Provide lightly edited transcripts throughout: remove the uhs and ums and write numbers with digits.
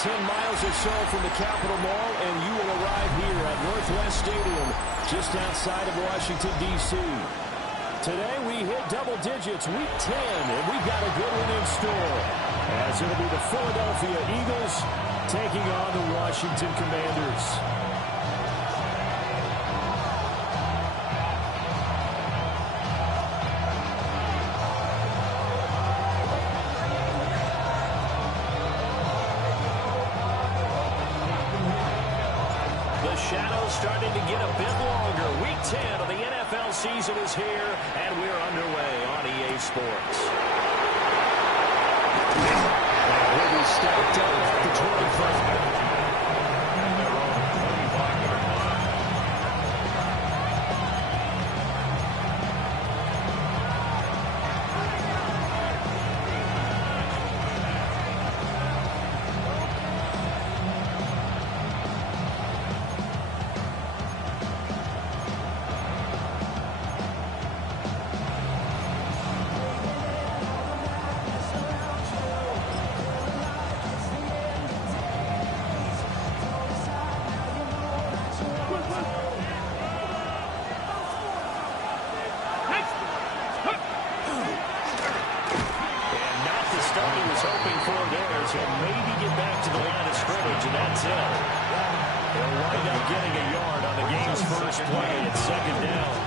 10 miles or so from the Capitol Mall, and you will arrive here at Northwest Stadium, just outside of Washington, D.C. Today we hit double digits, week 10, and we've got a good one in store, as it'll be the Philadelphia Eagles taking on the Washington Commanders. Shadow's starting to get a bit longer. Week 10 of the NFL season is here, and we're underway on EA Sports. And we'll be stacked up at the 25. And maybe get back to the line of scrimmage, and that's it. They'll wind up getting a yard on the game's first play at second down.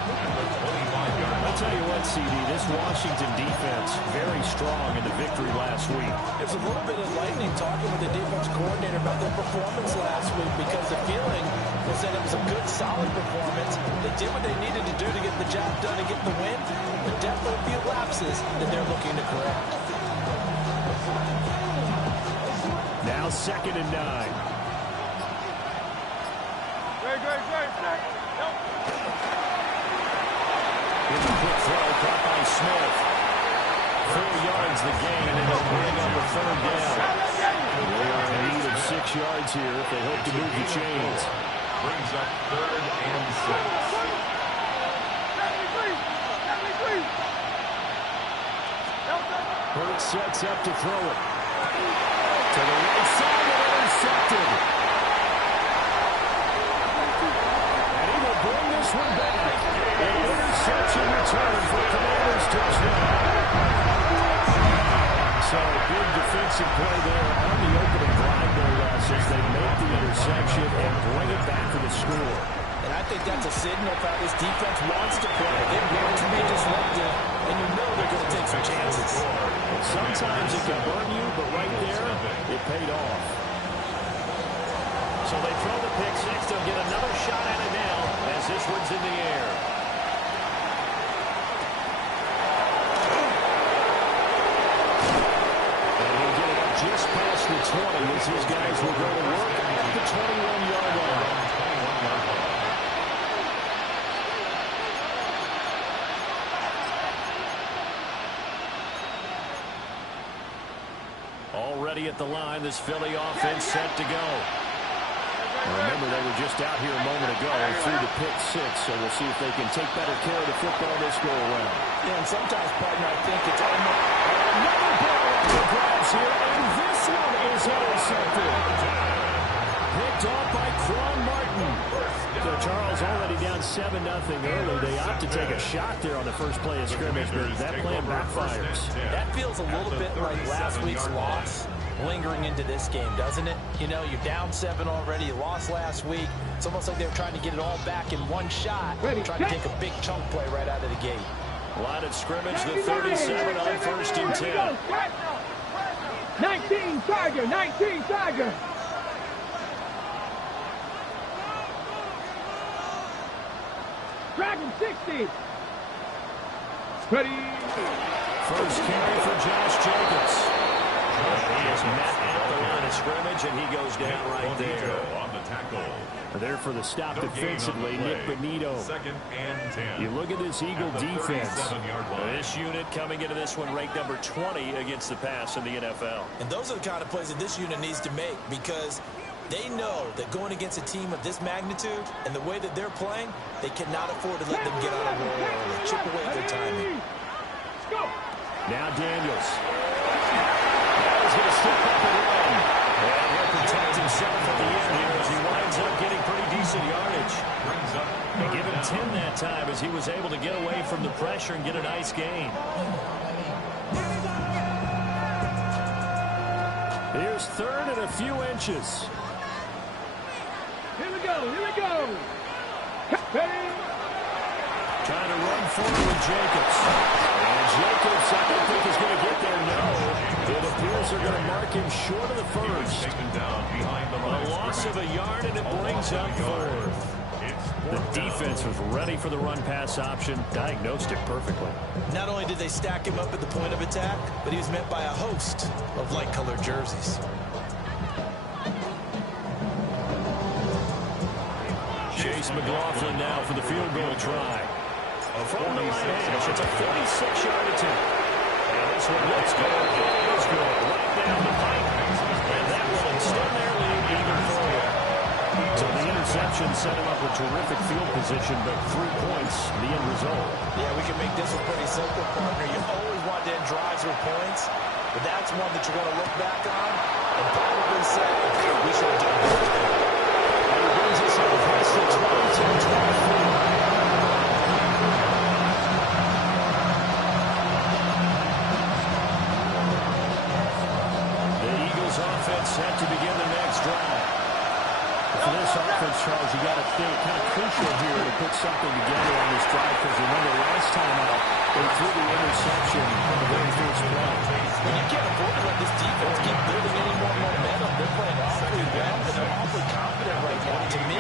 I'll tell you what, CD, this Washington defense, very strong in the victory last week. There's a little bit of lightning talking with the defense coordinator about their performance last week, because the feeling was that it was a good, solid performance. They did what they needed to do to get the job done and get the win, but definitely a few lapses that they're looking to correct. Now 2nd and 9. In the quick throw, caught by Smith. 4 yards the gain, and they'll bring up a 3rd down. They are in need of 6 yards here if they hope to move the chains. Brings up 3rd and 6. Hurts sets up to throw it. To the right side, and intercepted. And he will bring this one back. An interception return for Commanders touchdown. So a big defensive play there on the opening drive, no less, as they make the interception and bring it back to the score. And I think that's a signal for how this defense wants to play. They're going to be disruptive, and you know they're going to take some chances. Sometimes it can burn you, but right there, it paid off. So they throw the pick six. They'll get another shot at it now as this one's in the air. And he'll get it up just past the 20 as his guys will go to work at the 21-yard line. Already at the line, this Philly offense set to go. Remember, they were just out here a moment ago through the pick six, so we'll see if they can take better care of the football this go around. Yeah, and sometimes, partner, I think it's almost another ball up the grabs here, and this one is intercepted. Picked off by Quan Martin. So Charles already down 7-0 early. They opt to take a shot there on the first play of scrimmage, but that plan backfires. That feels a little bit like last week's loss lingering into this game, doesn't it? You know, you're down 7 already. You lost last week. It's almost like they were trying to get it all back in one shot. Trying to take a big chunk play right out of the gate. Line of scrimmage, the 37 on 1st and 10. 19 Tiger, 19 Tiger. Dragon 60. Ready. First carry for Josh Jacobs. He is met at the line of scrimmage, and he goes down right there. On the tackle. There for the stop defensively, Nick Benito. 2nd and 10. You look at this Eagle defense. This unit coming into this one ranked number 20 against the pass in the NFL. And those are the kind of plays that this unit needs to make, because they know that going against a team of this magnitude and the way that they're playing, they cannot afford to let them get on a roll or chip away their timing. Now Daniels. That is going to step up and run. And he'll himself at the end here as he winds up getting pretty decent yardage. They give him 10 that time as he was able to get away from the pressure and get a nice gain. Here's third and a few inches. Here we go. Here we go. Trying to run forward with Jacobs. And Jacobs, I don't think is going to get there, no. It appears they're going to mark him short of the first. A loss of a yard, and it brings up fourth. The defense was ready for the run-pass option, diagnosed it perfectly. Not only did they stack him up at the point of attack, but he was met by a host of light-colored jerseys. Chase McLaughlin now for the field goal try. From the right edge, it's a 46-yard attempt. And this one looks good. It is good. Right down the pipe. And that will extend their lead even further. So the interception set him up with terrific field position, but 3 points, the end result. Yeah, we can make this one pretty simple, partner. You always want to end drives with points, but that's one that you want to look back on and probably say, we should have done better. And he brings us up past the 22-24. Offense set to begin the next drive. For this offense, Charles, you got to think kind of crucial here to put something together on this drive, because remember last time out they threw the interception on the very first play. And you can't afford to let this defense keep building any more momentum. They're playing awfully well, and they're awfully confident right now. To me,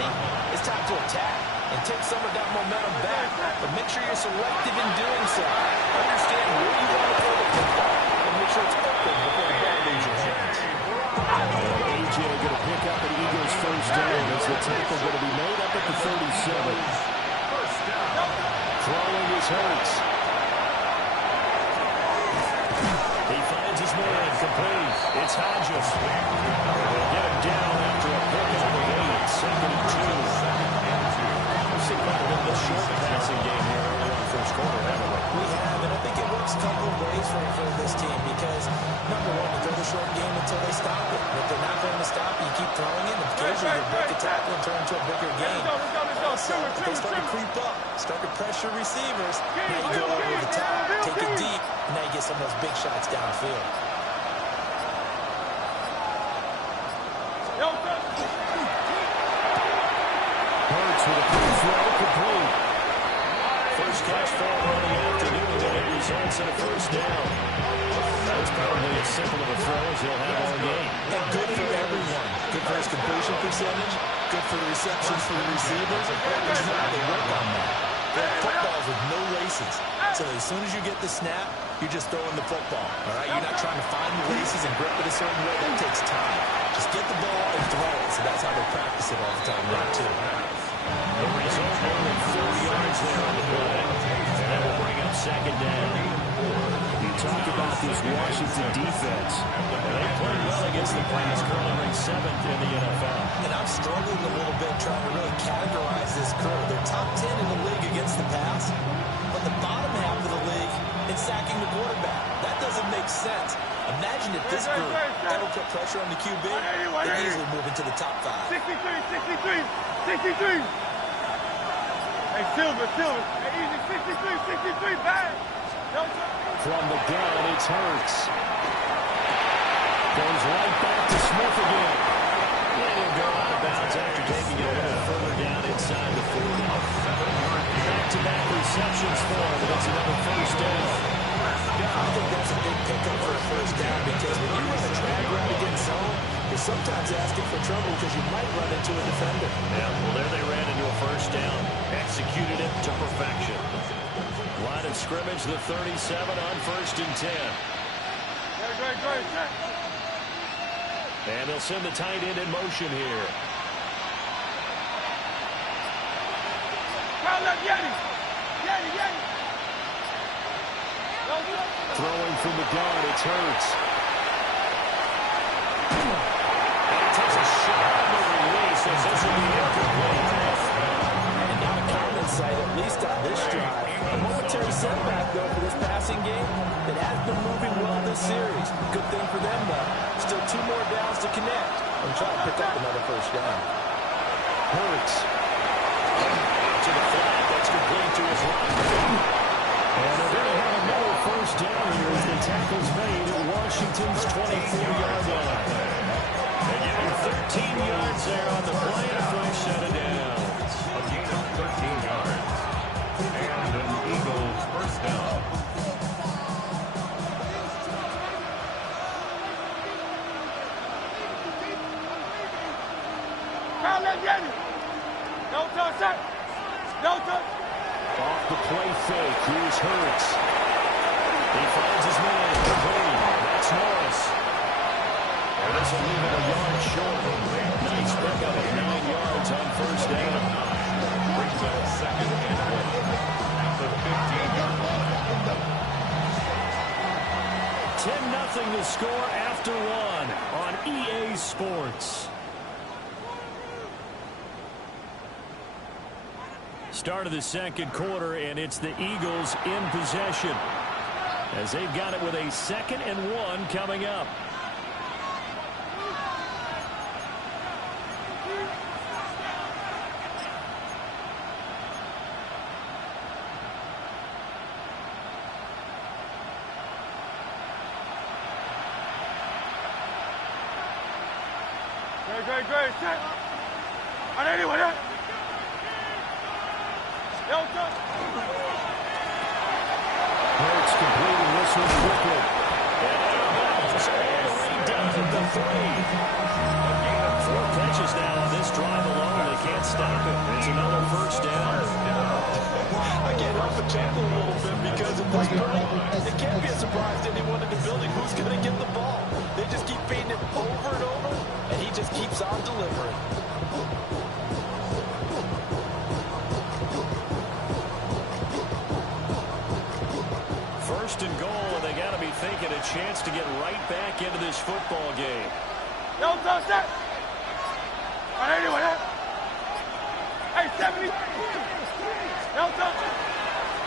it's time to attack and take some of that momentum back, but make sure you're selective in doing so. Understand where you want to throw the football and make sure it's open before the ball leaves your hands. A.J. going to pick up an Eagles first down as the tackle going to be made up at the 37. Throwing his Hurts. He finds his man complete. It's Hodges. They'll get him down after a pick on the 8. Second and 2. We've seen quite a bit of the short passing game here early on the first quarter, haven't we? We have, and I think it works a couple of ways for this team because, number one, you throw the short game until they stop it. And if they're not going to stop it, you keep throwing it, and occasionally you break a tackle and turn into a bigger game. Also, if they start to creep up, start to pressure receivers, now you go over the top, take it deep, and now you get some of those big shots downfield. Hurts with a quick throw, complete. First catch for him on the afternoon, and it results in a first down. That was probably as simple of a throw as he'll have all game. And good for everyone. Good for his completion percentage, good for the receptions for the receivers, and you know how they work on that. They're footballs with no laces. So as soon as you get the snap, you're just throwing the football. All right, you're not trying to find the laces and grip it a certain way. That takes time. Just get the ball and throw it. So that's how they practice it all the time, right, too. The result, only 4 yards there on the play. And that will bring up second down. You talk about this Washington defense. They played well against the pass, currently ranked 7th in the NFL. And I'm struggling a little bit trying to really categorize this crew. They're top 10 in the league against the pass, but the bottom half of the league in sacking the quarterback. That doesn't make sense. Imagine if this group ever put pressure on the QB, they easily move into the top 5. 63. Hey, Silver. Hey, easy, 63, bang. From the gun, it's Hurts. Goes right back to Smith again. And he'll go out of bounds after taking it a little further down inside the 40. Back-to-back receptions for him, and it's another first down. I think that's a big pickup for a first down because when you run a drag route against zone, you're sometimes asking for trouble because you might run into a defender. Yeah, well, there they ran into a first down. Executed it to perfection. Line of scrimmage, the 37 on first and 10. And they'll send the tight end in motion here. Throwing from the gun, it's Hurts. And he takes a shot on the release as this will be incomplete. And not a common sight of at least on this drive. A momentary setback, though, for this passing game that has been moving well this series. Good thing for them, though. Still 2 more downs to connect and try to pick up another first down. Hurts. To the flat. That's complete to his right. And they're going to have another first down here as the tackle's made at Washington's 24-yard line. They give him 13 yards there on the play and a first set of downs. A gain of 13 yards. And an Eagles first down. No touch, sir. No touch. Off the play fake, here's Hurts. He finds his man, complete. That's Norris. And this will leave it a yard short. Nice pickup of 9 yards on first down. Brings up second and 1 at the 15-yard line. 10-0 to score after 1 on EA Sports. Start of the second quarter, and it's the Eagles in possession as they've got it with a 2nd and 1 coming up. Great, set. On anyone, eh? No touch. Hurts completing this one quickly. And down at the 3. A gain of 4 catches now on this drive alone. They can't stop it. It's another first down. I can't help but chuckle a little bit because at this point, it can't be a surprise to anyone in the building who's going to get the ball. They just keep feeding it over and over, and he just keeps on delivering. First and goal, and they got to be thinking a chance to get right back into this football game. No touch, sir. On anyone, eh? Hey, 70. No touch.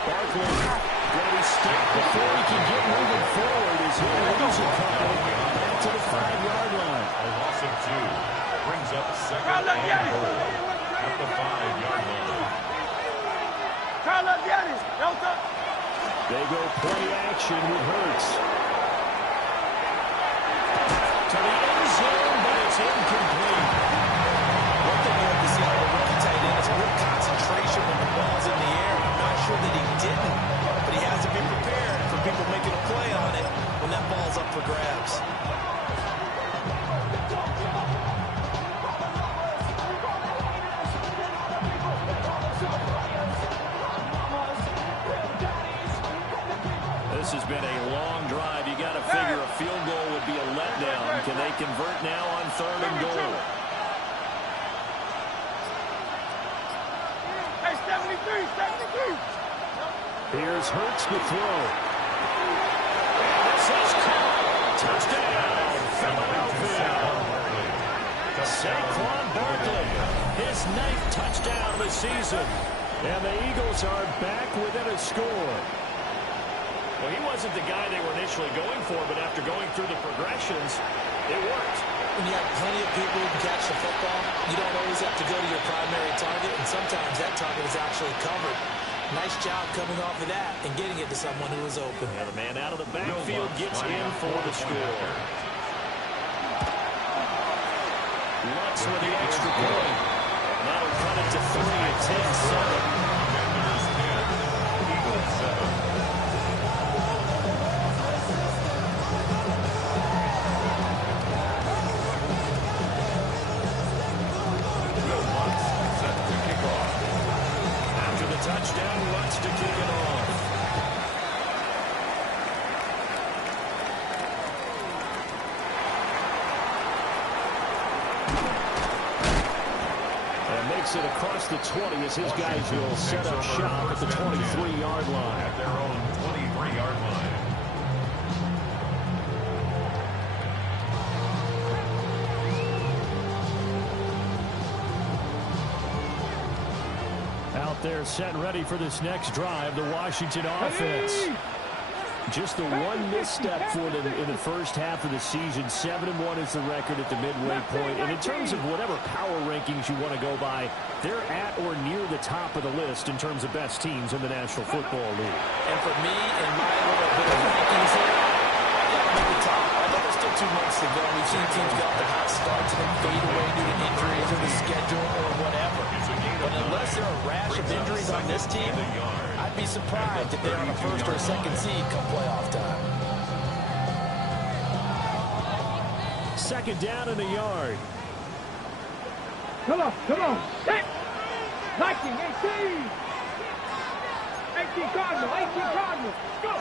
Barkley got his step before he can get moving forward as he loses a couple back to the 5-yard line. A loss of 2 brings up second and 4 at the 5-yard line. Carlos Yannis. No touch. They go play action with Hurts. To the end zone, but it's incomplete. One thing you have to see out of the rookie tight end is real concentration when the ball's in the air. I'm not sure that he didn't, but he has to be prepared for people making a play on it when that ball's up for grabs. This has been a long drive. You got to figure a field goal would be a letdown. Can they convert now on 3rd and goal? Hey, 73. Here's Hurts to throw. This is caught. Touchdown, Philadelphia. Saquon Barkley, his 9th touchdown of the season. And the Eagles are back within a score. Well, he wasn't the guy they were initially going for, but after going through the progressions, it worked. When you have plenty of people who can catch the football, you don't always have to go to your primary target, and sometimes that target is actually covered. Nice job coming off of that and getting it to someone who was open. Yeah, the man out of the backfield gets in for the score. Lutz with the extra point. And that'll cut it to 3 at 10-7. Eagles 7. Touchdown, Lutz to kick it off. And makes it across the 20 as his guys will set up shop at the 23-yard line. At their own 23-yard line. They're set and ready for this next drive, the Washington offense. Just the one misstep for them in the first half of the season. 7-1 is the record at the midway point. And in terms of whatever power rankings you want to go by, they're at or near the top of the list in terms of best teams in the National Football League. And for me, in my little bit of rankings here, I'm at the top. I know there's still 2 months to go. We've seen teams get off to hot starts and then fade away due to injuries or the schedule or whatever. But unless there are a rash of injuries on this team, I'd be surprised if they're on a first or a second seed come playoff time. Second down in the yard. Come on, come on. Set. Liking, 18. 18 Cardinal, 18 Cardinal. Go.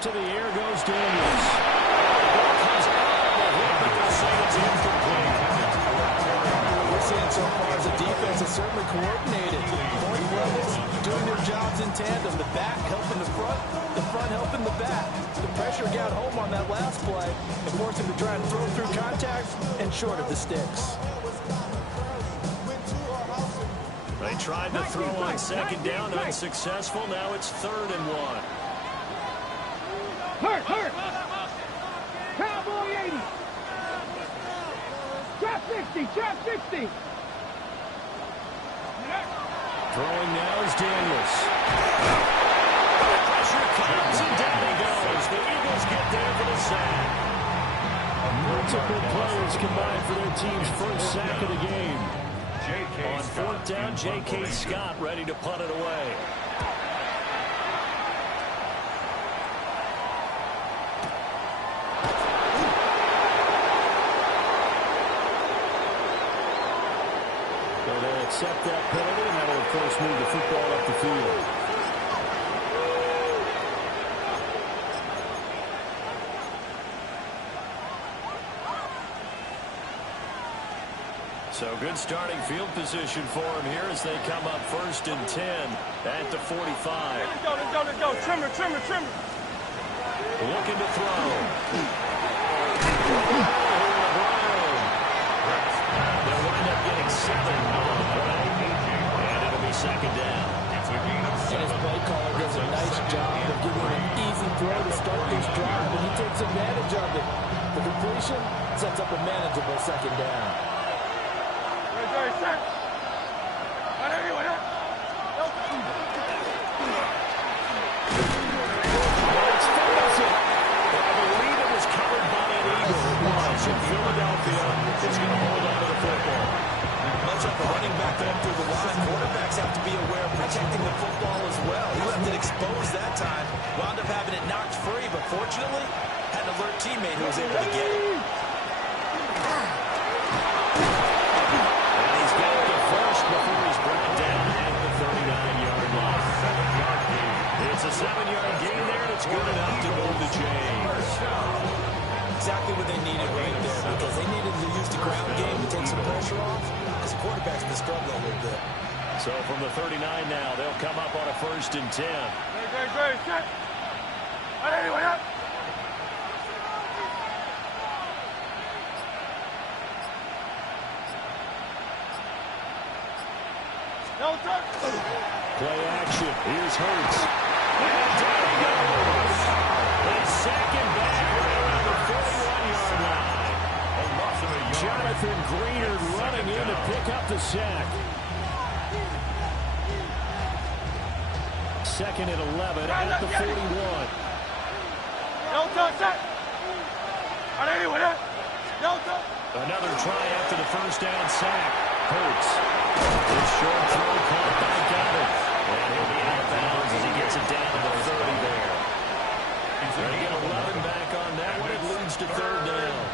To the air goes Daniels. We're seeing so far as the defense is certainly coordinated. Both levels doing their jobs in tandem. The back helping the front helping the back. The pressure got home on that last play and forced him to try and throw through contact and short of the sticks. They tried to throw on second down, unsuccessful. Now it's 3rd and 1. Hurt. Cowboy 80. Trap 60. Throwing now is Daniels. Pressure comes and down he goes. The Eagles get there for the sack. Multiple players combined for their team's first sack of the game. On 4th down, J.K. Scott ready to punt it away. So they'll accept that penalty, and that'll, of course, move the football up the field. So good starting field position for him here as they come up 1st and 10 at the 45. Let's go. Trimmer. Looking to throw. They'll wind up getting 7 on the play, and it'll be 2nd down. And his play caller does a nice job of giving him an easy throw to start this drive, and he takes advantage of it. The completion sets up a manageable 2nd down. Philadelphia is going to hold on to the football. Much like a running back going through the line, quarterbacks have to be aware of protecting the football as well. He left it exposed that time, wound up having it knocked free, but fortunately, had an alert teammate who was able to get it. And he's got the first before he's brought down at the 39-yard line. It's a 7-yard gain there, and it's good enough to move the chains. Exactly what they needed right there, because they needed to use the ground game to take some pressure off, because the quarterback's been struggling a little bit. So from the 39 now, they'll come up on a 1st and 10. Play action. Here's Hurts. And down he goes. They sack him back right around the 41-yard line. Jonathan Greenard running in to pick up the sack. 2nd and 11 at the 41. Another try after the 1st down sack. Hurts. His short throw caught by Goddard. And he'll be out of bounds as he gets it down to the 30 there. Going to get 11 back on that one. It leads to 3rd down.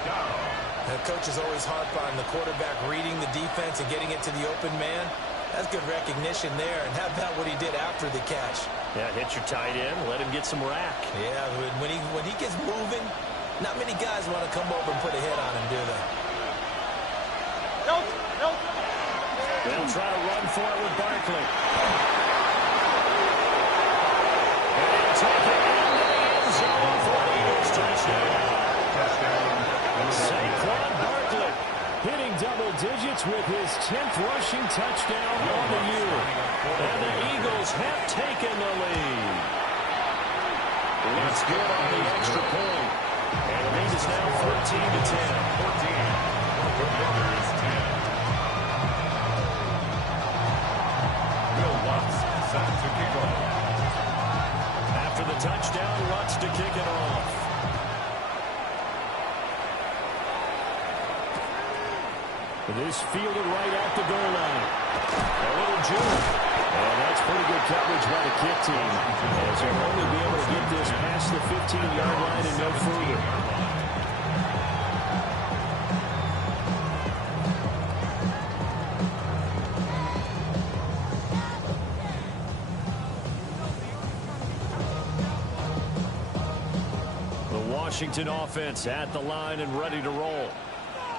The coach is always harp on the quarterback reading the defense and getting it to the open man. That's good recognition there. And how about what he did after the catch? Yeah, hit your tight end. Let him get some rack. Yeah, when he gets moving, not many guys want to come over and put a hit on him, do they? They'll try to run for it with Barkley. And take it into the end zone for an Eagles touchdown. Saquon Barkley hitting double digits with his 10th rushing touchdown on the year. And the Eagles have taken the lead. It's good on the extra point. And the lead is now 14-10. 14. Commanders 10. Will Lutz set to kick off. After the touchdown, Lutz to kick it off. This fielded right at the goal line. A little juke. And that's pretty good coverage by the kick team, as they'll only be able to get this past the 15-yard line and no further. The Washington offense at the line and ready to roll.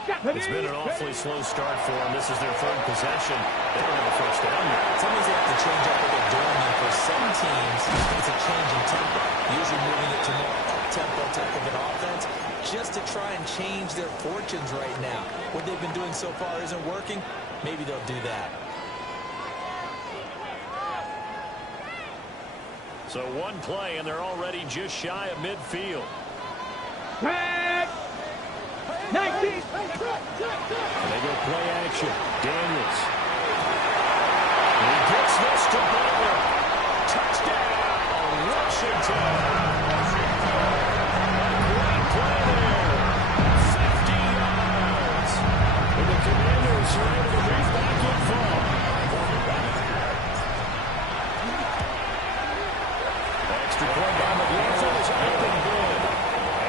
It's been an awfully slow start for them. This is their third possession. They don't have a first down yet. Sometimes they have to change up what they're doing. And for some teams, it's a change in tempo. Usually moving it to more up-tempo type of an offense just to try and change their fortunes right now. What they've been doing so far isn't working. Maybe they'll do that. So one play, and they're already just shy of midfield. 19. And they go play action. Daniels. And he gets this to Butler. Touchdown, Washington. Great play there. 50 yards. And the Commanders are able to move back in front. Extra point by McLaughlin is up and good.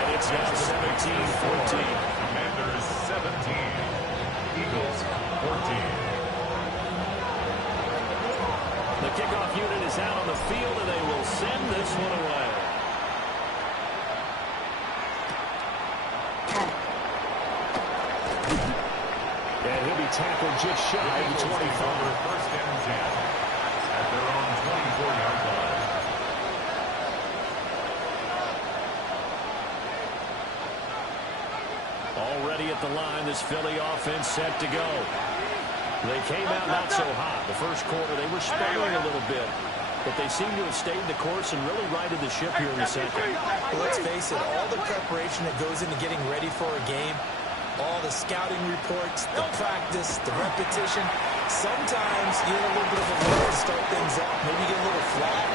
And it's now 17-14. Commanders 17. Eagles 14. The kickoff unit is out on the field, and they will send this one away. And he'll be tackled just shy of the 25. First and 10 at their own 24-yard line. Already at the line, this Philly offense set to go. They came out not so hot. The first quarter, they were sputtering a little bit, but they seem to have stayed the course and really righted the ship here in the second. Well, let's face it, all the preparation that goes into getting ready for a game, all the scouting reports, the practice, the repetition, sometimes you need a little bit of a lull to start things up. Maybe you get a little flat.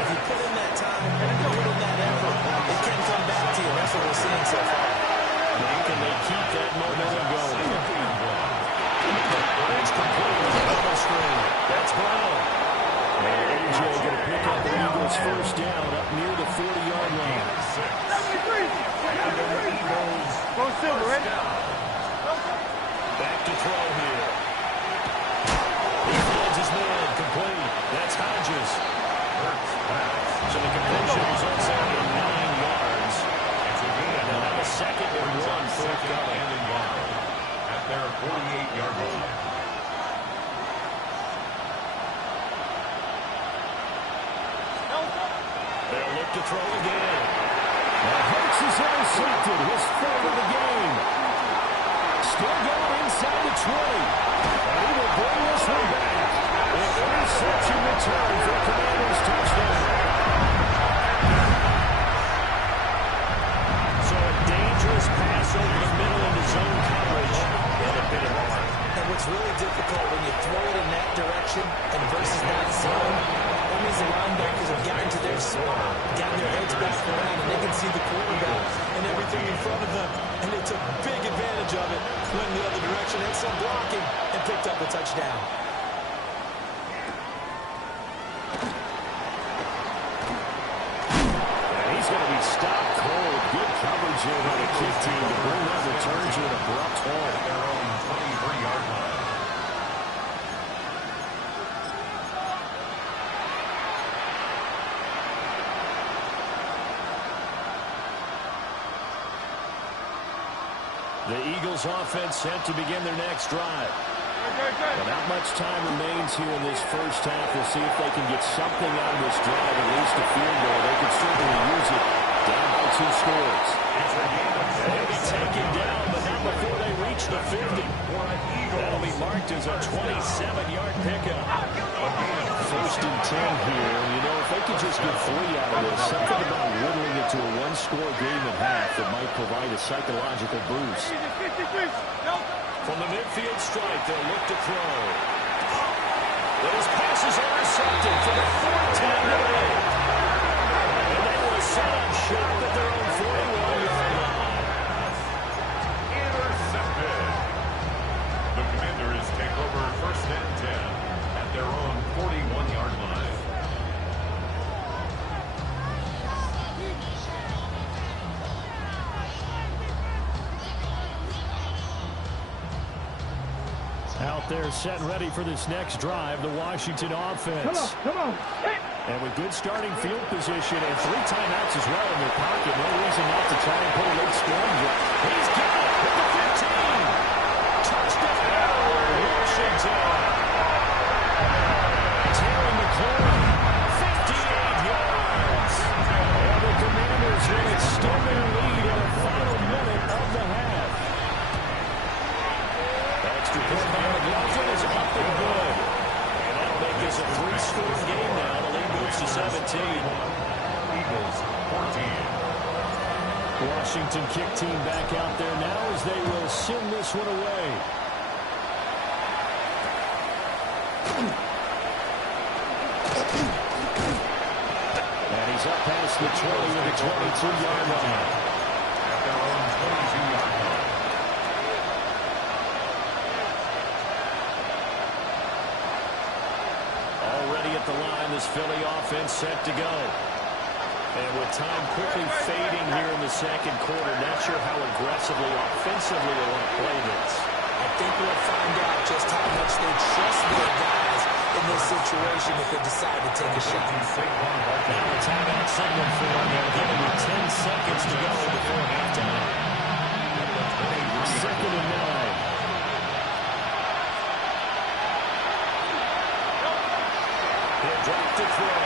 If you put in that time, you put in that effort, it can come back to you. That's what we're seeing so far. Can they keep that momentum going? It's complete with the double screen. That's Brown. And AJ going to pick up the Eagles' first down up near the 40-yard line. 73. Go Silver, ready? Back to throw here. He finds his man complete. That's Hodges. So the completion results in 9 yards. And they'll have a second and one forthcoming. At their 48-yard line. They'll look to throw again. Now Hurts is intercepted, his third of the game. Still going inside the 20. And he will bring this one back. An interception return for Commanders touchdown. So a dangerous pass over the middle into zone coverage. And a bit of arm. And what's really difficult when you throw it in that direction and versus that zone, that means the linebackers have gotten to their spot, gotten their heads back around, and they can see the quarterback and everything in front of them. And they took big advantage of it, went the other direction, and some blocking, and picked up a touchdown. And he's going to be stopped cold. Good coverage here by the kick team to bring that return to an abrupt halt. Their own 23-yard line. The Eagles offense set to begin their next drive. But not much time remains here in this first half. We'll see if they can get something out of this drive, at least a field goal. They could certainly use it. Down by 2 scores. It's a game of He'll be taken down, but not before they reach the 50. That'll be marked as a 27-yard pickup. First and 10 here. You know, if they could just get 3 out of this, something about whittling it to a one-score game at half that might provide a psychological boost. From the midfield stripe, they'll look to throw. Those passes are intercepted for the 4th time today. And they will set up shop at their own 41-yard line. Intercepted. The Commanders take over first and 10 at their own 41-yard line. Out there set and ready for this next drive, the Washington offense. Come on. And with good starting field position and 3 timeouts as well in their pocket, no reason not to try and put a late scoring drive. He's got it at the 15. Touchdown, Washington. Tearing the corner, 58 yards. And the Commanders will extend their lead in the final minute of the half. Extra point by McLaughlin is up and good. And that'll make this a 3-score game now. The lead moves to 17. Eagles 14. Washington kick team back out there now as they will send this one away. And he's up past the 20 with a 22-yard line. At their own 22-yard line. Already at the line, this Philly offense set to go. And with time quickly fading here in the second quarter, not sure how aggressively, offensively they want to play this. I think we'll find out just how much they trust their guys in this situation if they decide to take a shot. Now a timeout signal for them. They're giving you 10 seconds to go before halftime. Second and 9. He'll drop to throw.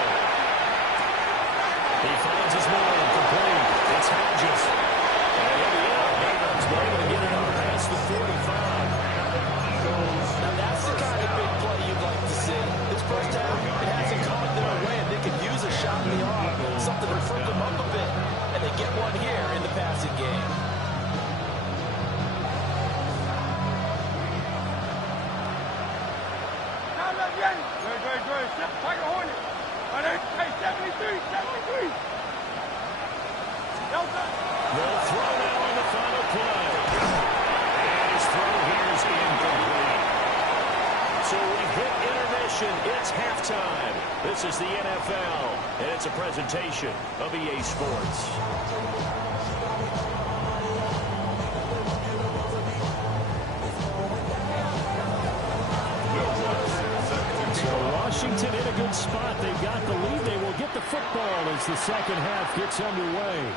He finds his man, complete. It's Hodges. And in the end, Abrams able to get it on past the 45. Now that's the kind of big play you'd like to see. This first half, it hasn't come their way, and they could use a shot in the arm, something to free them up a bit. And they get one here in the passing game. Good. Like a hornet. Hey, 73. They'll throw now on the final play. And his throw here is incomplete. So we hit intermission. It's halftime. This is the NFL, and it's a presentation of EA Sports. Washington in a good spot. They've got the lead. They will get the football as the second half gets underway.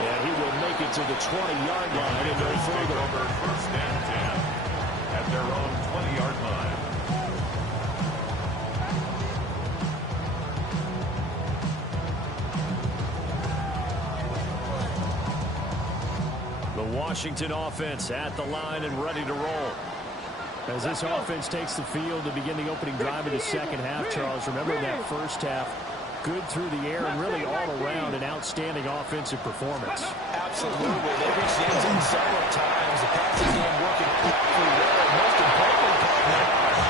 And he will make it to the 20-yard line and no further. Over first and 10 at their own 20-yard line. The Washington offense at the line and ready to roll. As this offense takes the field to begin the opening drive of the second half, Charles, remember that first half, good through the air and really all around an outstanding offensive performance. Absolutely. They reached the end zone several times. The passing game working pretty well. Most importantly,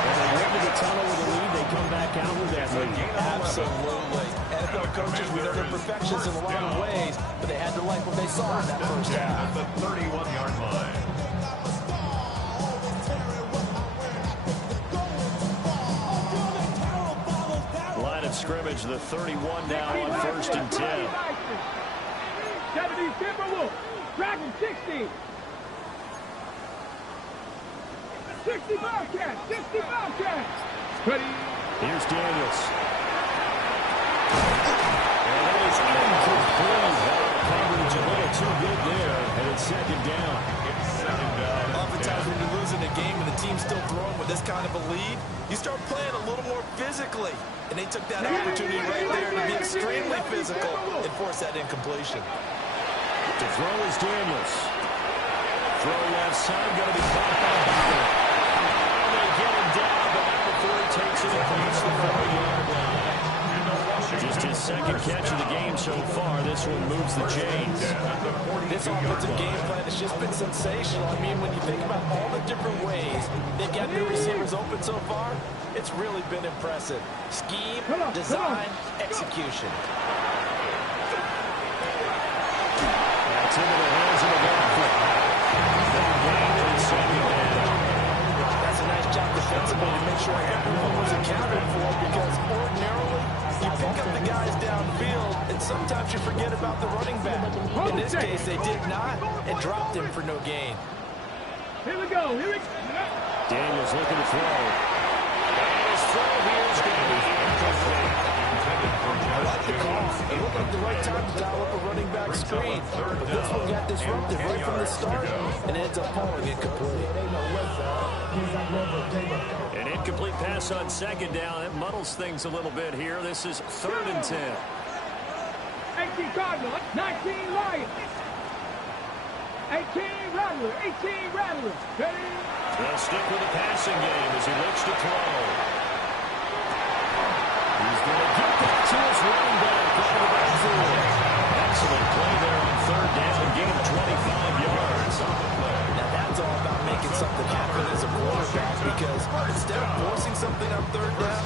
when they went to the tunnel with a lead, they come back out with that lead. Absolutely. NFL coaches, we know they're perfectionists in a lot of ways, but they had to like what they saw in that first half. At the 31-yard line. Line of scrimmage, the 31 now on first and 10. 70 Timberwolves. Dragon 60. 60 Bobcats. 60 Bobcats. Ready. Here's Daniels. And that is incomplete. Coverage a little too good there, and it's second down. It's second down. Oftentimes when you're losing a game and the team's still throwing with this kind of a lead, you start playing a little more physical. Exactly. And they took that opportunity right there to be extremely physical and force that incompletion. To throw is Daniels. Throw left side, going to be caught by Butler. And they get him down, but not before he takes it across the 40-yard line. Just his second catch of the game so far. This one moves the chains. This offensive game plan has just been sensational. I mean, when you think about all the different ways they've got new receivers open so far, it's really been impressive. Scheme, design, execution. That's into the hands of the McLaughlin. That game is second down. That's a nice job defensively to make sure everyone was accounted for, because ordinarily you pick up the guys downfield and sometimes you forget about the running back. In this case, they did not and dropped him for no gain. Here we go. Here we go. Daniels looking to throw. And his throw here is going to be incomplete. I like the call. It looked like the right time to dial up a running back screen. But this one got disrupted right from the start and ends up falling incomplete. An incomplete pass on second down. That muddles things a little bit here. This is 3rd and 10. 18 Cardinals, 19 Lions. 18 Rattler, 18 Rattler. Ready? They'll stick with the passing game as he looks to throw. He's going to get that to his running back over the backfield. Excellent play there on 3rd down. Gain of 25 yards. Now that's all about making something happen as a quarterback, because instead of forcing something on 3rd down,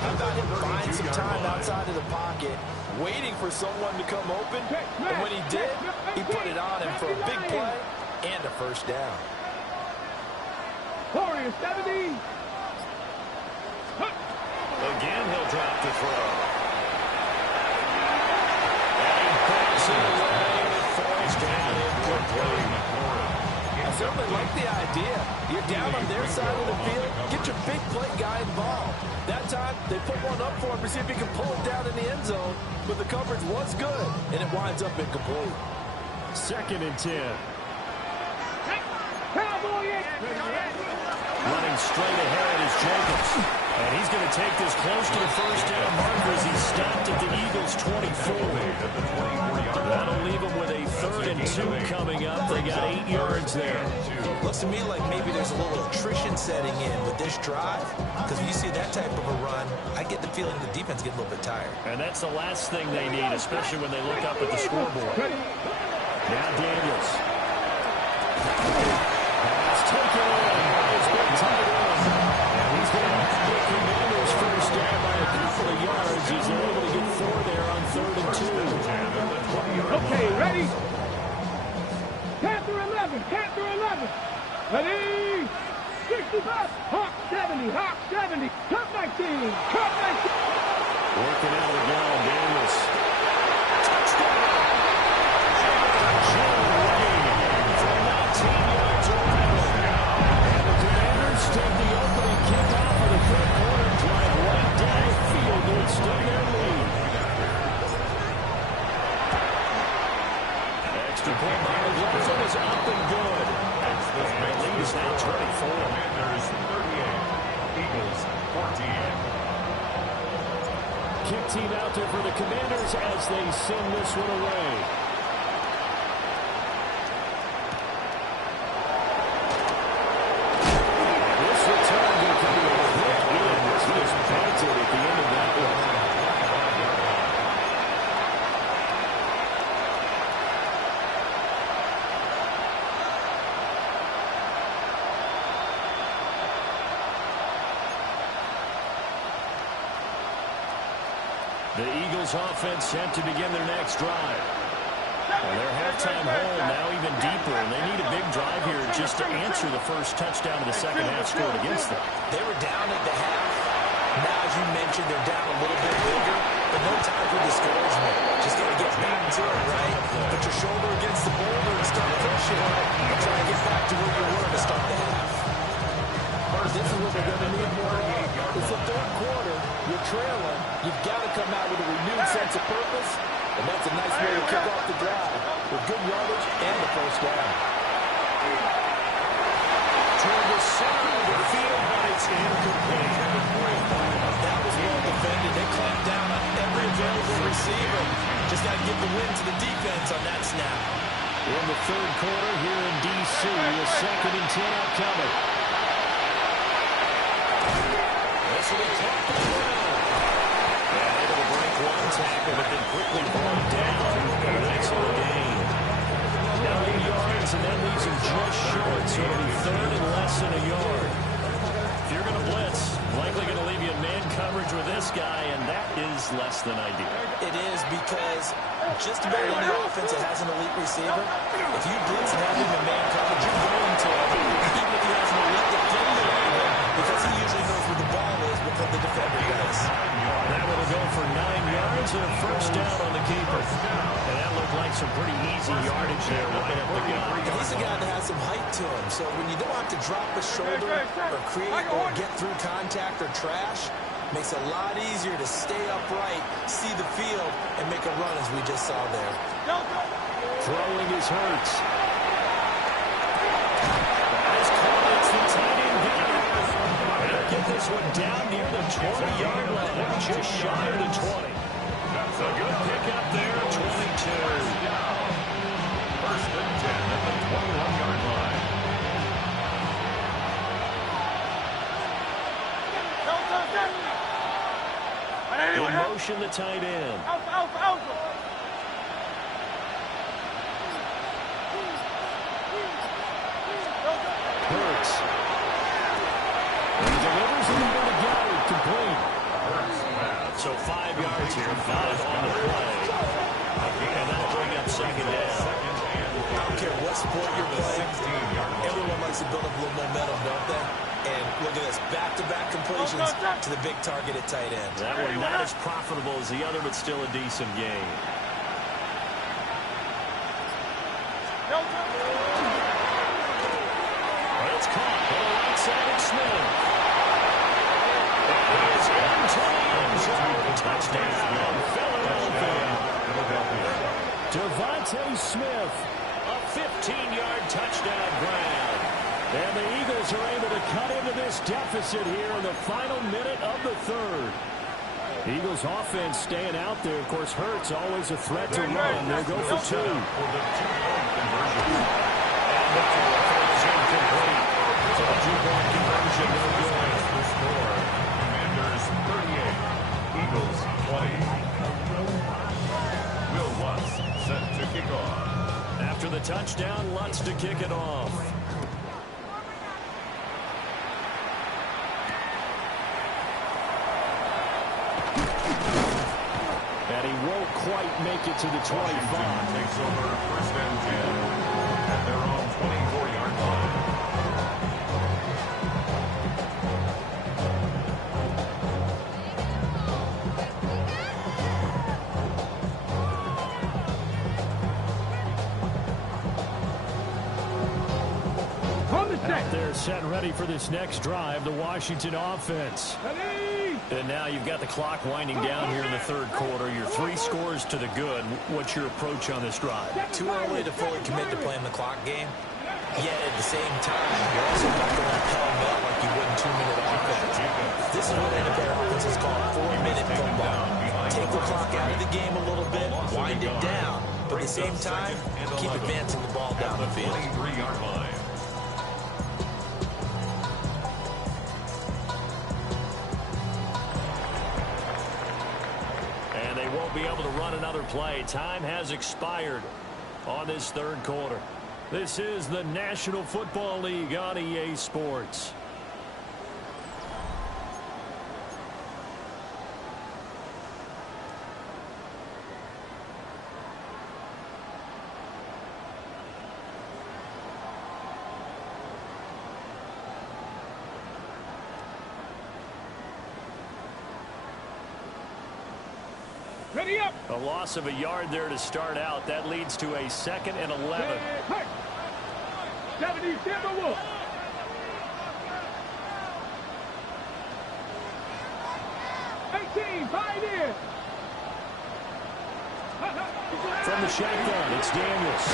how about him buying some time outside of the pocket, waiting for someone to come open, and when he did, he put it on him for a big play and a 1st down. 470. Again, he'll drop to throw. And he puts it away and falls down incomplete. I certainly like the idea. You're down on their side of the field, get your big play guy involved. That time, they put one up for him to see if he can pull it down in the end zone, but the coverage was good, and it winds up incomplete. 2nd and 10. Cowboy. Running straight ahead is Jacobs. And he's going to take this close to the 1st down marker as he's stopped at the Eagles' 24. That'll leave him with a 3rd and 2 coming up. They got 8 yards there. Looks to me like maybe there's a little attrition setting in with this drive, because when you see that type of a run, I get the feeling the defense gets a little bit tired. And that's the last thing they need, especially when they look up at the scoreboard. Now Daniels. Pass taken in. It's been tied in. And he's going to have the Commanders' 1st down by a couple of yards. He's able to get 4 there on 3rd and 2. Okay, ready? Panther 11, Panther 11. Ready? 65, Hawk 70, Hawk 70. Cup 19, Cup 19. Working out again, Daniels. Touchdown! Joe Wayne for 19 yards away. And the Commanders take the opening kickoff of the 3rd quarter, drive right down the field to extend their lead. Extra point by McLaughlin is up and good. And the lead is now 24. Commanders 38, Eagles 14. Kick team out there for the Commanders as they send this one away. This return will come to a quick end as he is planted at the end of that one. The Eagles offense set to begin their next drive. Well, their halftime hole now even deeper, and they need a big drive here just to answer the first touchdown of the second half scored against them. They were down at the half. Now, as you mentioned, they're down a little bit bigger, but no time for discouragement. Just got to get back to it, right? Put your shoulder against the boulder and start pushing and try to get back to where you were to start the half. This is what they're going to need more of. It's the 3rd quarter. You're trailing. You've got to come out with a renewed sense of purpose, and that's a nice way to kick off the drive with good yardage and the 1st down. Toward the center of the field, but it's incomplete. That was well win to the defense on that snap. In the third quarter here in D.C., a 2nd and 10 upcoming. This will be caught by Brown. Yeah, able to break one tackle, but then quickly brought down. Nice little gain. 9 yards, and that leaves him just short, so it'll be 3rd and less than a yard. If you're going to blitz, likely going to leave you in man coverage with this guy, and that is less than ideal. It is, because just about any offense that has an elite receiver, if you blitz and have him in man coverage, you're going to him, even if he has an elite defender around him, because he usually knows where the ball is before the defender does. That one will go for 9 yards and a first down on the keeper. And that looked like some pretty easy yardage there right up the gut. He's a guy that has some height to him, so when you don't have to drop a shoulder or create or get through contact or trash, makes it a lot easier to stay upright, see the field, and make a run as we just saw there. Throwing is Hurts. That is caught. It's the tight end guy. They'll get this one down near the 20-yard line, just shy of the 20. That's a good pickup there, 22. 1st and 10 at the 21-yard line. In motion, the tight end. Hurts. And he delivers it over to Goddard, complete. So 5 yards here, 5 on the play. And that'll bring up 2nd down. I don't care what sport you're playing, everyone likes to build up a little momentum, don't they? And look at this, back-to-back completions to the big target at tight end. That one not as profitable as the other, but still a decent game. It's caught on the right side of Smith. It is into the end zone. Touchdown, Philadelphia. Devontae Smith, a 15-yard touchdown grab. And the Eagles are able to cut into this deficit here in the final minute of the 3rd. Eagles offense staying out there. Of course, Hurts always a threat to run. They'll go for 2. And incomplete. So a 2-point conversion, no good. The score, Commanders 38, Eagles 20. Will Lutz set to kick off. After the touchdown, Lutz to kick it off. And he won't quite make it to the 25. Washington takes over 1st and 10 at their own 24-yard line. Out there set and ready for this next drive, the Washington offense. And now you've got the clock winding down here in the 3rd quarter. Your 3 scores to the good. What's your approach on this drive? Too early to fully commit to playing the clock game. Yet at the same time, you're also not going to pell-mell like you would in 2-minute offense. This is what NFL offenses call 4-minute football. Take the clock out of the game a little bit, wind it down, but at the same time, keep advancing the ball down the field. 23-yard line. Won't be able to run another play. Time has expired on this 3rd quarter. This is the National Football League on EA Sports. Ready up. A loss of a yard there to start out. That leads to a 2nd and 11. 70, Timberwolves. Pioneer. From the shotgun, it's Daniels.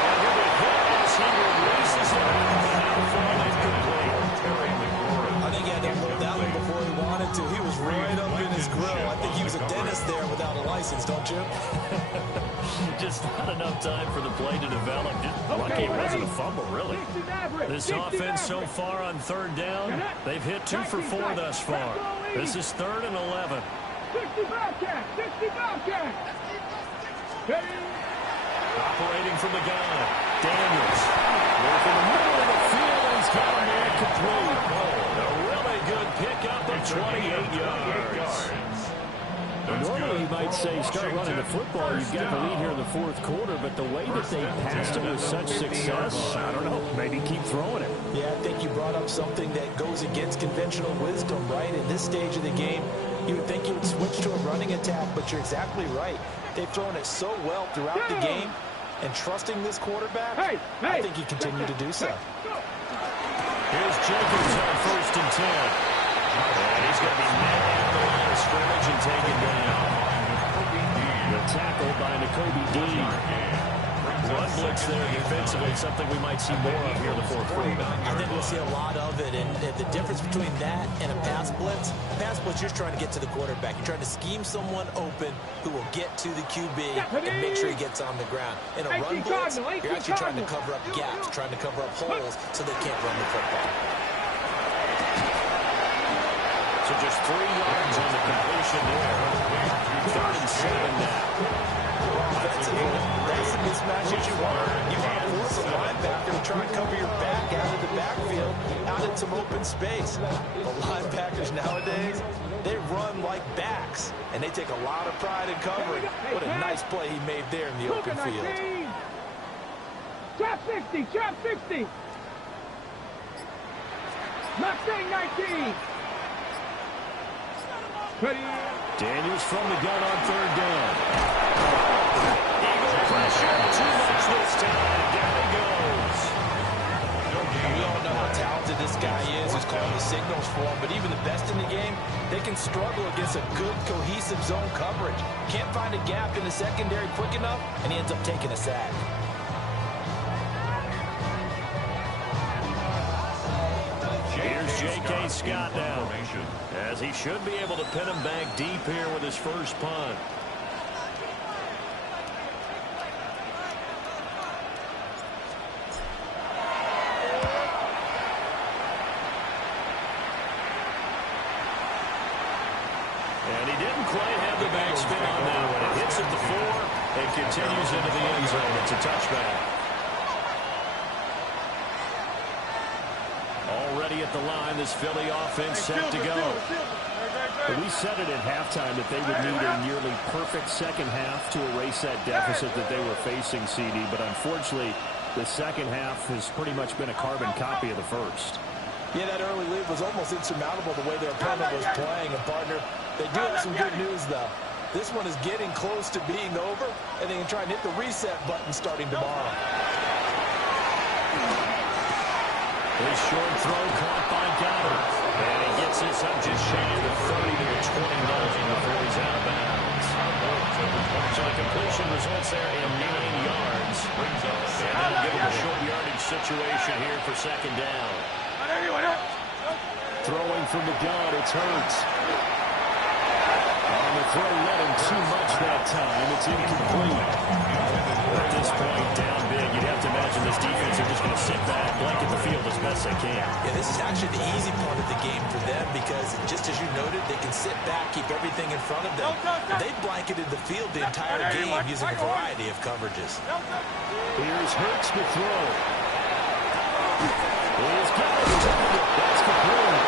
And with a hit as he releases it, and from incomplete. I think he had to hold that one before he wanted to. He was right up in his grill. I think he was a dentist miss there without a license, don't you? Just not enough time for the play to develop. Just lucky it wasn't a fumble, really. This offense so far on third down, they've hit 2 for 4 thus far. This is 3rd and 11. 60 Bobcat! 60 Bobcat! Operating from the gun, Daniels. Working the middle of the field, and he's got a man complete. A really good pickup of 28 yards. Normally, you might say start running the football. You've got the lead here in the 4th quarter, but the way that they passed it with such success, I don't know, maybe keep throwing it. Yeah, I think you brought up something that goes against conventional wisdom, right? In this stage of the game, you would think you would switch to a running attack, but you're exactly right. They've thrown it so well throughout the game, and trusting this quarterback, I think he continued to do so. Here's Jenkins on 1st and 10. And he's going to be met at the line of scrimmage and taken down. The tackle by Nakobe Dean. Run blitz there defensively, something we might see more of here in the 4th quarter. I think we'll see a lot of it, and the difference between that and a pass blitz, you're trying to get to the quarterback. You're trying to scheme someone open who will get to the QB and make sure he gets on the ground. In a run blitz, you're actually trying to cover up gaps, trying to cover up holes so they can't run the football. So just 3 yards on the completion there. 3rd and 7 now. Offensively, that's the mismatch that you want. You want to force a linebacker to try and cover your back out of the backfield, out in some open space. The linebackers nowadays, they run like backs, and they take a lot of pride in covering. What a nice play he made there in the open field. Chop 60, chop 60. Mustang 19. Daniels from the gun on 3rd down. Eagle pressure, too much this time. Down he goes. We all know how talented this guy is who's calling the signals for him, but even the best in the game, they can struggle against a good, cohesive zone coverage. Can't find a gap in the secondary quick enough, and he ends up taking a sack. Here's J.K. Scott now, as he should be able to pin him back deep here with his first punt. And he didn't quite have the backspin on that one. It hits at the 4 and continues into the end zone. It's a touchback. Already at the line, this Philly offense set to go. But we said it at halftime that they would need a nearly perfect second half to erase that deficit that they were facing, CD. But unfortunately, the second half has pretty much been a carbon copy of the first. Yeah, that early lead was almost insurmountable the way their opponent was playing. And, partner, they do have some good news, though. This one is getting close to being over, and they can try and hit the reset button starting tomorrow. His short throw caught by Goddard. And he gets this up just shy of the 30 to the 29 before he's out of bounds. So the completion results there in 9 yards. And that'll give him a short yardage situation here for 2nd down. Throwing from the gun, it's Hurts. On the throw, let him too much that time. It's incomplete. At this point, down big, you'd have to imagine this defense are just going to sit back, blanket the field as best they can. Yeah, this is actually the easy part of the game for them because, just as you noted, they can sit back, keep everything in front of them. They've blanketed the field the entire game using a variety of coverages. Here's Hurts to throw. He's got it. That's complete.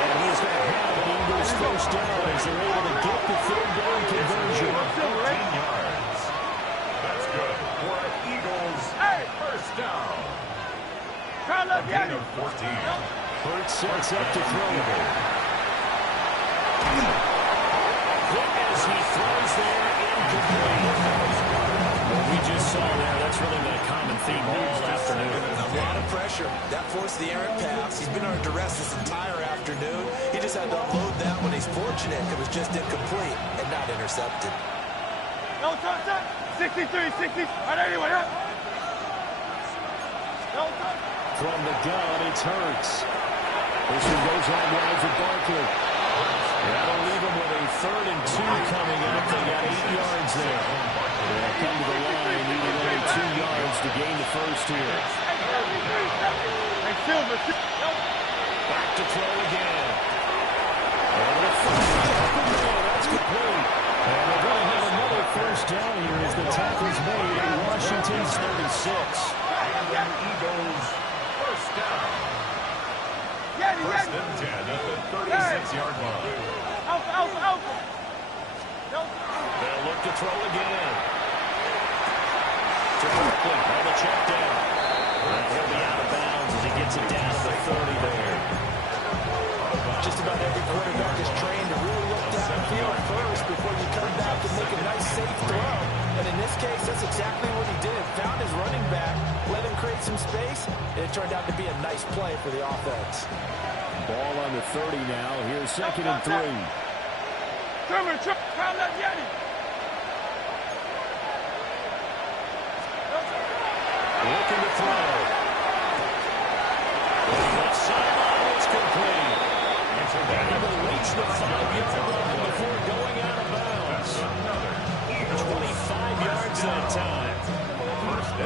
And he's going to have an Eagles first down as they're able to get the 3rd down conversion. 14 yards. That's good for an Eagles first down. A gain of 14. Hurts sets up to throw. Quick as he throws there, incomplete. What we just saw there, that's really been a common theme all afternoon. A lot of pressure. That forced the errant pass. He's been under duress this entire afternoon. He just had to unload that when he's fortunate. It was just incomplete and not intercepted. 63, 60. Anyway, From the gun, it's Hurts. This one goes on wide for Barkley. That'll leave him with a 3rd and 2 coming up. 8 yards there. They'll come to the line, needing only 2 yards to gain the first here. Back to throw again. That's complete. And they're going to have another first down here as the tackle's made at Washington's 36. And Eagles first down. First and 10 at the 36-yard line. They'll look to throw again. To Brooklyn on the check down. He'll be out of bounds as he gets it down to the 30 there. Just about every quarterback is trained to really look downfield first before you come back and make a nice, safe throw. And in this case, that's exactly what he did. Found his running back, let him create some space, and it turned out to be a nice play for the offense. Ball on the 30 now. Here's 2nd and 3. Looking to throw. Left sideline, it's complete. And he will reach the 5-yard line before going out of bounds. 25 yards that time.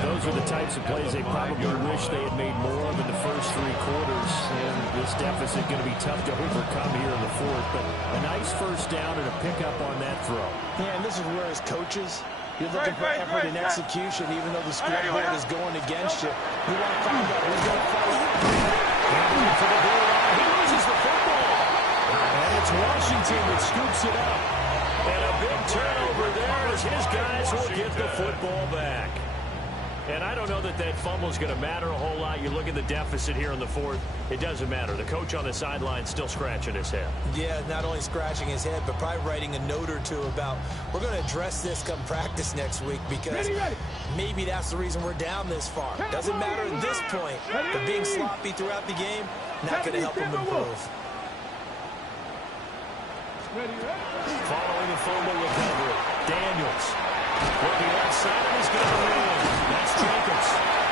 Those are the types of plays they probably wish they had made more of in the first 3 quarters. And this deficit going to be tough to overcome here in the 4th. But a nice first down and a pickup on that throw. Yeah, and this is where as coaches, you're looking for effort and execution, even though the scoreboard is going against you. You want to find out who's going to follow. For the goal line, he loses the football. And it's Washington that scoops it up. And a big turnover there as his guys will get the football back. And I don't know that that fumble is going to matter a whole lot. You look at the deficit here in the 4th. It doesn't matter. The coach on the sideline still scratching his head. Yeah, not only scratching his head, but probably writing a note or two about, we're going to address this come practice next week because maybe that's the reason we're down this far. Doesn't matter at this point, but being sloppy throughout the game, not going to help him improve. Following the fumble recovery, Daniels looking outside and he's going to win. That's Jacobs.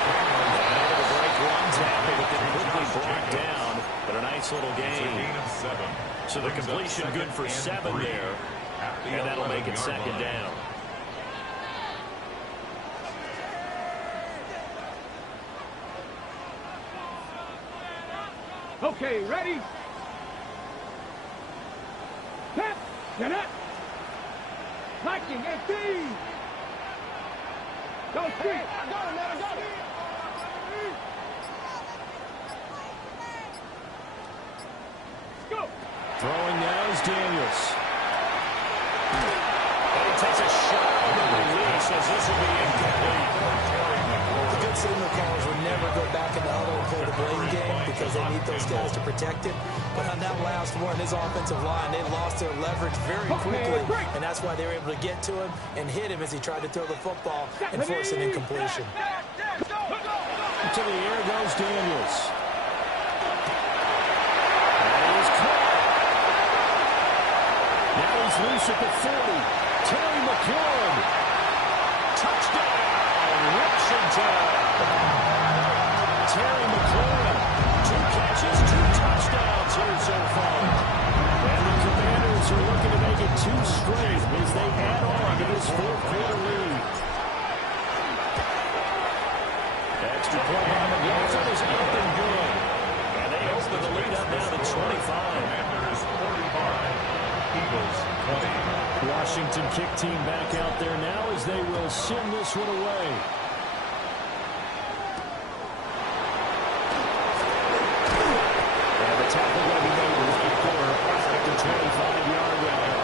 Able to break one tackle, but then quickly brought down. But a nice little gain. So the completion good for 7 there, and that'll make it 2nd down. Okay, ready? Set, get up. Hiking, 18. Go street. I got it, man, I got it. Go. Throwing now is Daniels. And he takes a shot on the release as this will be incomplete. The good signal callers would never go back in the huddle and play the blame game because they need those guys to protect it. But on that last one, his offensive line, they lost their leverage very quickly, and that's why they were able to get to him and hit him as he tried to throw the football and force an incompletion. To the air goes Daniels. And he's caught. Now he's loose at the 40. Terry McLaurin. Touchdown, Washington. Terry McLaurin. 2 catches, 2 touchdowns here so far. And the Commanders are looking to make it 2 straight as they add on to this 4th quarter lead. Extra point on the Wilson is up and good. And they open the lead up now to 25. Commanders 45, Eagles 20. Washington kick team back out there now as they will send this one away. And the tackle going to be made with the corner at the 25-yard line.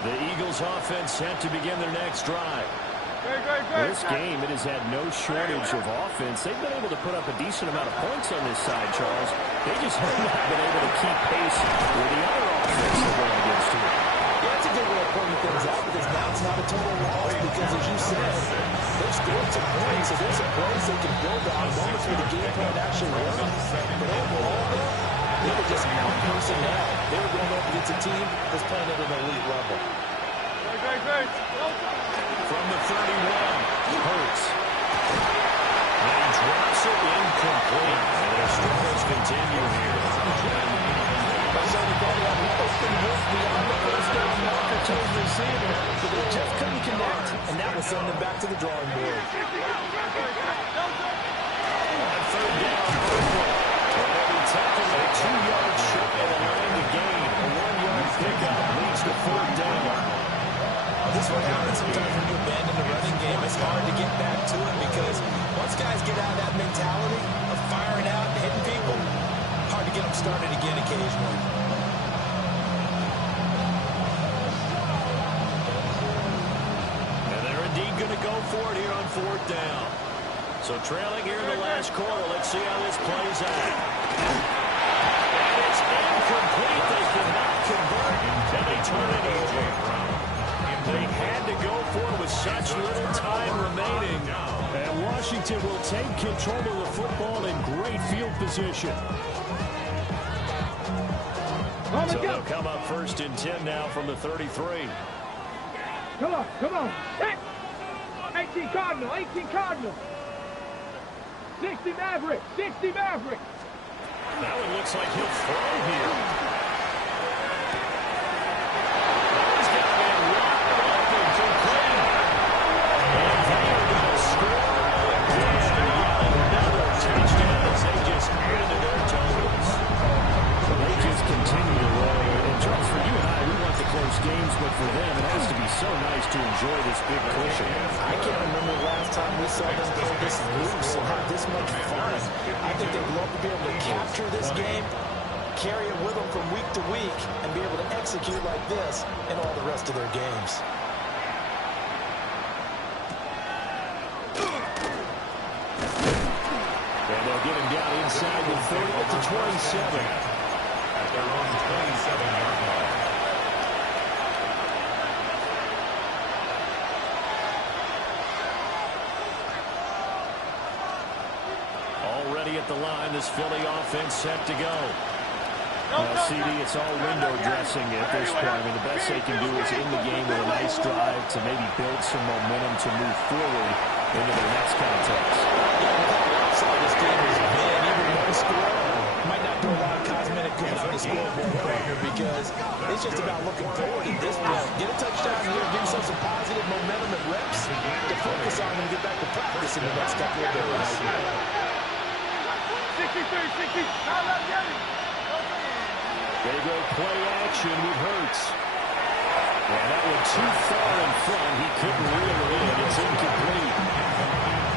The Eagles offense set to begin their next drive. This game, it has had no shortage of offense. They've been able to put up a decent amount of points on this side, Charles. They just have not been able to keep pace with the other offense they're going against here. Yeah, that's a good way of pointing things out because now it's not a total loss because, as you said, they've scored some points, so there's some plays they can build on, moments where the game plan actually works. But overall, they were just just on personnel. They were going up against a team that's playing at an elite level. From the 31, Hurts. And he drops it incomplete. And their struggles continue here. Open look beyond the first down marker to his receiver, but they just couldn't connect, and that will send them back to the drawing board. On third down, they'll be tackling a 2-yard short of the line to gain. A 1-yard pickup leads to fourth down. This is what happens sometimes when you abandon the running game. It's hard to get back to it because once guys get out of that mentality of firing out and hitting people, hard to get them started again occasionally. And they're indeed going to go for it here on fourth down. So trailing here in the last quarter. Let's see how this plays out. And it's incomplete. They cannot convert, and they turn it over. They had to go for it with such little time remaining. And Washington will take control of the football in great field position. So they'll come up first and 10 now from the 33. Come on. Hey! 18 Cardinal, 18 Cardinal. 60 Maverick, 60 Maverick. Now it looks like he'll throw here. He's got a man wide open for Clean. And they are going to score again. Another touchdown as they just added to their totals. So they just continue to roll. And Charles, for you and I, we want the close games, but for them, it has to be so nice to enjoy this big cushion. I can't remember the last time we saw them play this loose and have this much fun. I think they'd love to be able to capture this game, carry it with them from week to week, and be able to execute like this in all the rest of their games. And they'll get him down inside the 30 to 27. At their own 27-yard line. Already at the line, this Philly offense set to go. CD, it's all window dressing at this point. I mean, the best they can do is in the game with a nice drive to maybe build some momentum to move forward into their next contest. This game is, man, even one score might not do a lot of cosmetic good on the scoreboard partner because it's just about looking forward at this point. Get a touchdown here, give yourself some positive momentum and reps to focus on and get back to practice in the next couple of days. 63, 60. They go play action with Hurts. And that one too far in front. He couldn't reel it in. It's incomplete.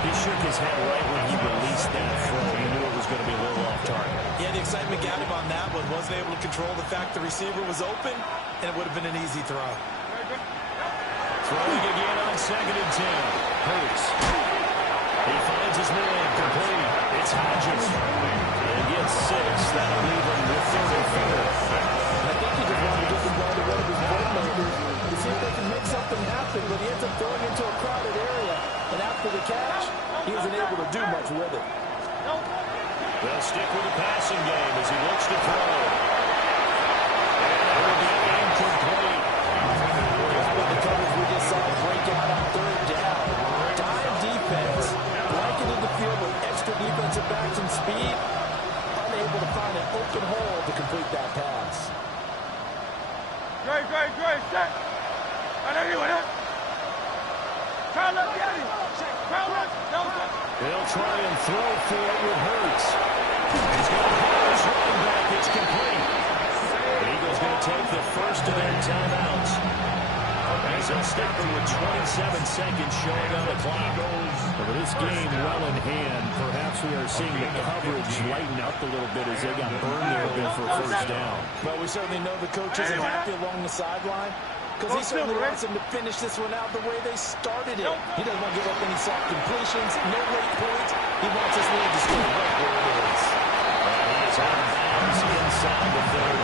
He shook his head right when he released that throw. He knew it was going to be a little off target. Yeah, the excitement got him on that one. Wasn't able to control the fact the receiver was open, and it would have been an easy throw. Throwing again on 2nd and 10. Hurts. He finds his man complete. It's Hodges. And gets 6. That'll leave him with 34. I think he just wanted to get the ball to one of his playmakers to see if they can make something happen, but he ends up throwing into a crowded area. And after the catch, he isn't able to do much with it. They'll stick with the passing game as he looks to throw. And that will be incomplete. The coverage we just saw break out on third down. Dime defense, blanketed the field with extra defensive backs and speed, unable to find an open hole to complete that pass. Great, set. They'll try and throw for it with Hurts. He's got Hurts running back. It's complete. The Eagles going to take the first of their timeouts. As they'll stick with 27 seconds showing on the clock. But with this game well in hand, perhaps we are seeing the coverage lighten up a little bit as they got burned there a bit for first down. Well, we certainly know the coach isn't happy along the sideline because he certainly wants them to finish this one out the way they started it. He doesn't want to give up any soft completions, no late points. He wants this lead to stay right where it is. He is out of bounds inside the 30.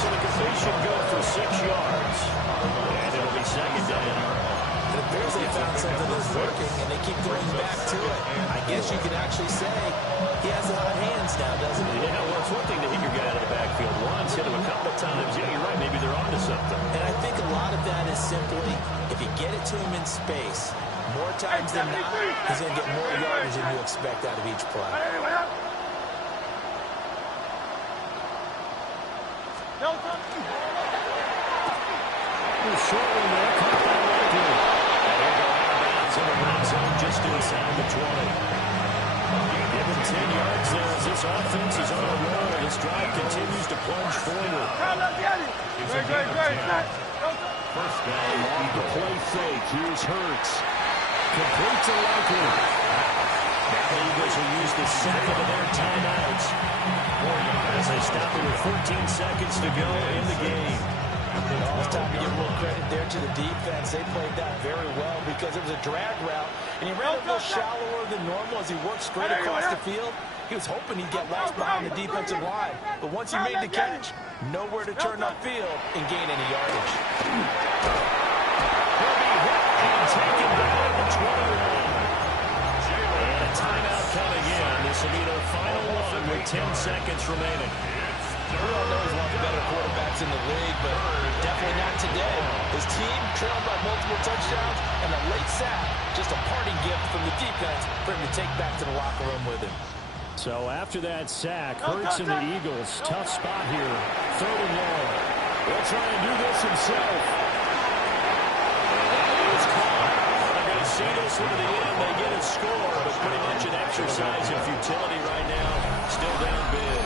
So the completion goes for 6 yards. And it'll be second down. It appears they found something that's working, and they keep going back to it. I guess you could actually say he has the hot hands now, doesn't he? Yeah, well, it's one thing to hit your guy times, yeah, you're right, maybe they're onto something. And I think a lot of that is simply, if you get it to him in space, more times than not, he's going to get more yardage than you expect out of each play. Short one there, caught by Likely. And they'll go out of bounds in the red zone just inside the 20. Given 10 yards there as this offense is on a roll. This drive continues to plunge forward. First down, Off the play fake. Here's Hurts. Complete to Likely. Now the Eagles will use the second of their timeouts as they stop it with 14 seconds to go in the game. It's time to give a little credit there to the defense. They played that very well because it was a drag route, and he ran a little shallower than normal as he worked straight across the field. He was hoping he'd get lost behind the defensive line, but once he made the catch, nowhere to turn upfield and gain any yardage. He'll be hit and taken down at the 21. And a timeout coming in. This will be their final one with 10 seconds remaining. We all know he's one of the better quarterbacks in the league, but definitely not today. His team trailed by multiple touchdowns, and a late sack, just a parting gift from the defense for him to take back to the locker room with him. So after that sack, Hurts and the Eagles, tough spot here. Third and long. He'll try and do this himself. And it's caught. They're going to see this one to the end. They get a score, but pretty much an exercise in futility right now. Still down big.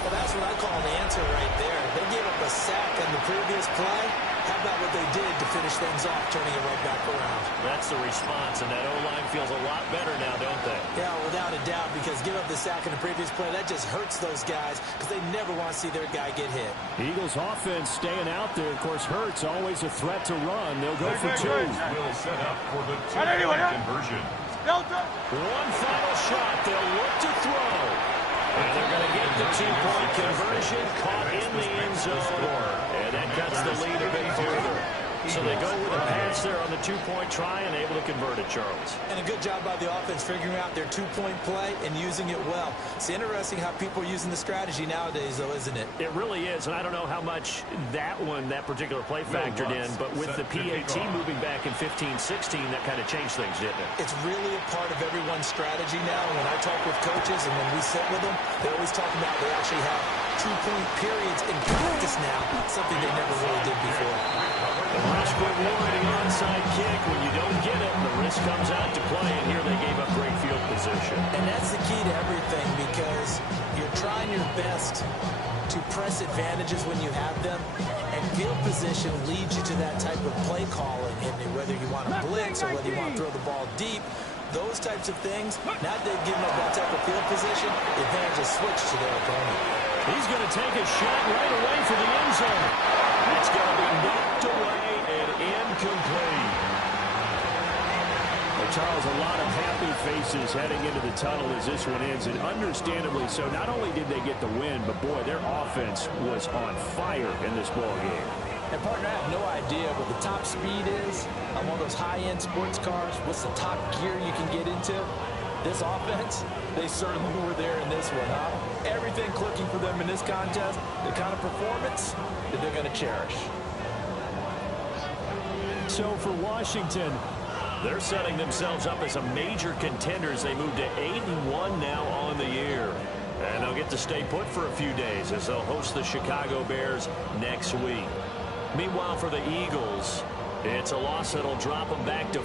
Well, that's what I call an answer right there. They gave up a sack in the previous play. How about what they did to finish things off, turning it right back around? That's the response, and that O-line feels a lot better now, don't they? Yeah, without a doubt, because give up the sack in the previous play, that just hurts those guys because they never want to see their guy get hit. Eagles offense staying out there. Of course, Hurts always a threat to run. They'll go for two. will set up for the two-point conversion. One final shot. They'll look to throw. And they're going to get the two-point conversion caught in the end zone. And that cuts the lead a bit further. So they go with a pass there on the two-point try and able to convert it, Charles. And a good job by the offense figuring out their two-point play and using it well. It's interesting how people are using the strategy nowadays, though, isn't it? It really is, and I don't know how much that particular play factored in, but with the PAT moving back in 15-16, that kind of changed things, didn't it? It's really a part of everyone's strategy now. When I talk with coaches and when we sit with them, they always talk about they actually have two-point periods in practice now, something they never really did before. The risk reward the onside kick. When you don't get it, the risk comes out to play, and here they gave up great field position. And that's the key to everything because you're trying your best to press advantages when you have them, and field position leads you to that type of play calling, and whether you want to blitz or whether you want to throw the ball deep, those types of things, now that they've given up that type of field position, the advantage is switched to their opponent. He's going to take a shot right away for the end zone. It's going to be knocked away and incomplete. Well, Charles, a lot of happy faces heading into the tunnel as this one ends, and understandably so. Not only did they get the win, but boy, their offense was on fire in this ball game. And partner, I have no idea what the top speed is on one of those high-end sports cars. What's the top gear you can get into? This offense, they certainly were there in this one, huh? Everything clicking for them in this contest, the kind of performance that they're going to cherish. So for Washington, they're setting themselves up as a major contender as they move to 8-1 now on the year. And they'll get to stay put for a few days as they'll host the Chicago Bears next week. Meanwhile, for the Eagles, it's a loss that'll drop them back to